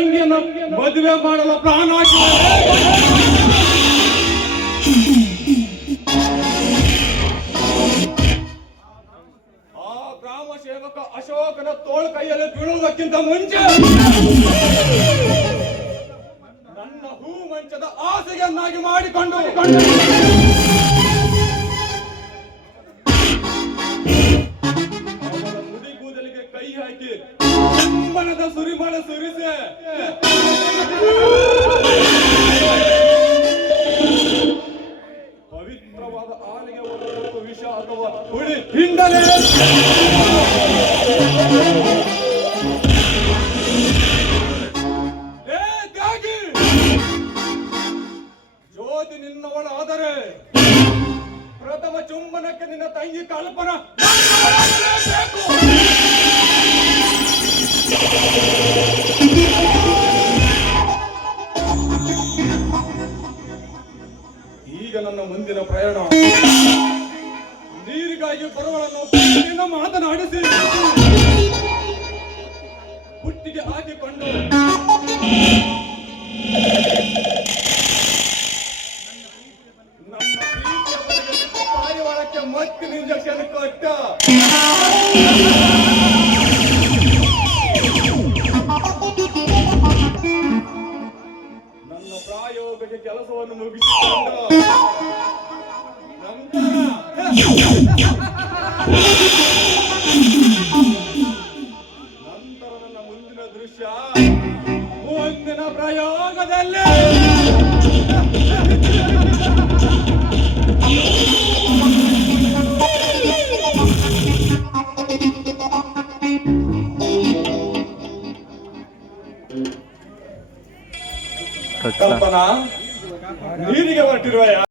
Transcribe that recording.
ತಂಗಿಯನ್ನು ಮದುವೆ ಮಾಡಲು ಪ್ರಾಣ ಆ ಗ್ರಾಮ ಸೇವಕ ಅಶೋಕನ ತೋಳ ಕೈಯಲ್ಲಿ ಬೀಳುವುದಕ್ಕಿಂತ ಮುಂಚೆ ನನ್ನ ಹೂ ಮಂಚದ ಆಸೆಯನ್ನಾಗಿ ಮಾಡಿಕೊಂಡು ಮುಡಿ ಕೂದಲಿಗೆ ಕೈ ಹಾಕಿ ಚುಂಬನದ ಸುರಿಮಳ ಸುರಿಸೆ. ಪವಿತ್ರವಾದ ಆನೆಗೆ ಒಂದು ವಿಷ ಅಥವಾ ಹುಳಿ. ತ್ಯಾಗಿ! ಜ್ಯೋತಿ ನಿನ್ನವಳಾದರೆ ಪ್ರಥಮ ಚುಂಬನಕ್ಕೆ ನಿನ್ನ ತಂಗಿ ಕಲ್ಪನಾ. ನನ್ನ ಮುಂದಿನ ಪ್ರಯಾಣ. ನೀರಿಗಾಗಿ ಬರುವಳನ್ನು ಮಾತನಾಡಿಸಿ. ಹುಟ್ಟಿಗೆ ಹಾಕಿಕೊಂಡು. ನಮ್ಮ ನಿಂಜಕ್ಕೆ ಕೊಟ್ಟ ಕೆಲಸವನ್ನು ಮುಗಿಸಿಕೊಂಡ ನಂತರ ನನ್ನ ಮುಂದಿನ ದೃಶ್ಯ ಮುಂದಿನ ಪ್ರಯೋಗದಲ್ಲಿ. ಕಲ್ಪನಾ ನೀರಿಗೆ ಹೊರಟಿರುವ